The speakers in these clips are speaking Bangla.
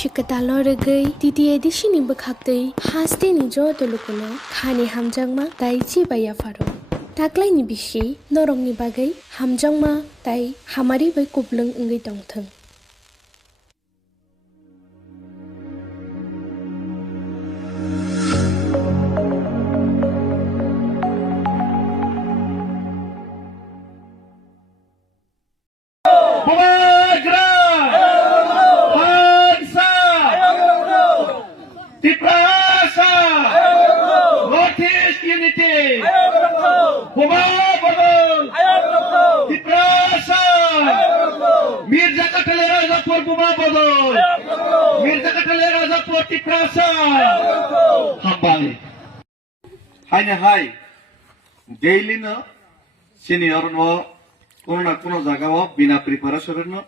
Shikatalo regai titi edishini bakhaktei haste ni jo tolukono khani hamjangma tai chi baya faro taklai ni bishi norong ni bagai hamjangma tai hamari bai kublung ngai tongthang Mirza Katale Razapur Buma Bodol Mirza Katale Razapur Tiprasa Hambali Haine Hai Daily no Senior no Kuna Kuno Zagawa Bina Preparation no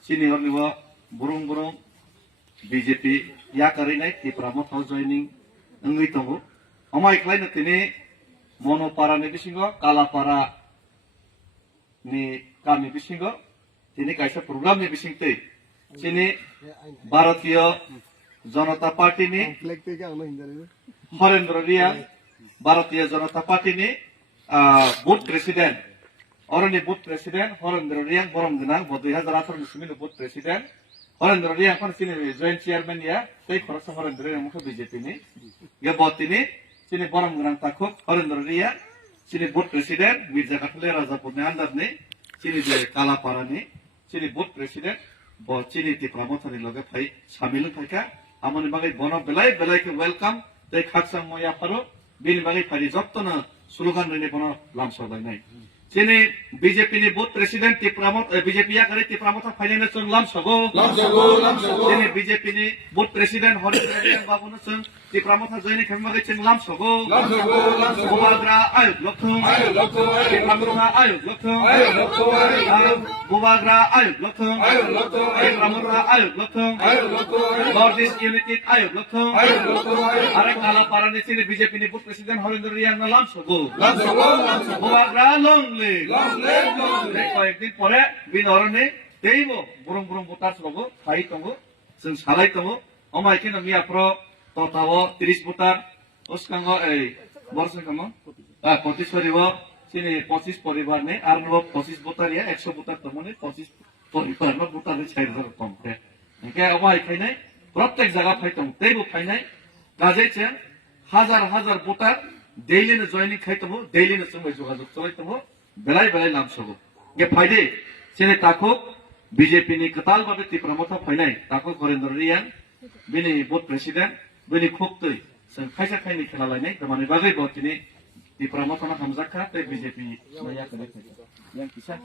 Senior no Burung Burung BJP Yakarina Tipramot House joining Ngitogo Amai Klein Tini Monopara Nebisingo Kalapara Ni Kami Bisingo Ini kaisa program ni bisingte. Sini Bharatiya Janata Party ni Harendra Riang Bharatiya Janata Party ni Booth President. Orang ni Booth President Harendra Riang Borong Genang. Bodoh 2018 musim ini Booth President. Harendra Riang kan sini Joint Chairman ya. Tapi korasa Harendra Riang muka BJP ni. Ya bot ini sini Borong Genang takut Harendra Riang. Sini Booth President Mirza Katale Razapur ni andar ni. Sini dia Kalapara ni. Sini Booth President, bo sini ti pramotani loge phai shamil thaika amoni bagai bono belai ke welcome dei khaksang moya paro bini bagai phari jottona slogan rene bono lamsa bai nai sini BJP ni Booth President ti pramot BJP ya kare ti pramota finance chung lamsa go sini BJP ni Booth President Harendra babu no chung ti pramota joini kham bagai chung lamsa go bubagra ayuk lokthong ti pramota ayuk lokthong bubagra ayuk lokthong ti pramota ayuk lokthong Northeast United ayuk lokthong are kala parani sini BJP ni Booth President Harendra Riang na lamsa go bubagra long কয়েকদিন পরে বিনরনে দেইব বুরং বুরং বুতার সব খাই তঙ্গ जों সালাই তঙ্গ অমাই কেন মিয়াপ্র ততাও 30 বুতার ওসকাঙ্গ এই বর্ষকাম 25 পরিব সিনি 25 পরিবার নে আর 25 বুতার ইয়া 100 বুতার তমনে 25 পরিবার ন বুতার ছাই ধর কম কে অমাই খাইনাই প্রত্যেক জায়গা ফাইতং দেইব ফাইনাই কাজেছে হাজার হাজার বুতার ডেইলি নে জয়েনিং খাইতবো ডেইলি নে সঙ্গে যোগাযোগ চলাইতবো belai lam sogo ge phaide sene tako BJP ni katal babe ti pramotha phainai tako Harendra Riang bini Booth President bini khoktoi sang khaisa khaini khelalai tamani bagai botini ti pramotha na hamjakha te BJP maya kare yang kisah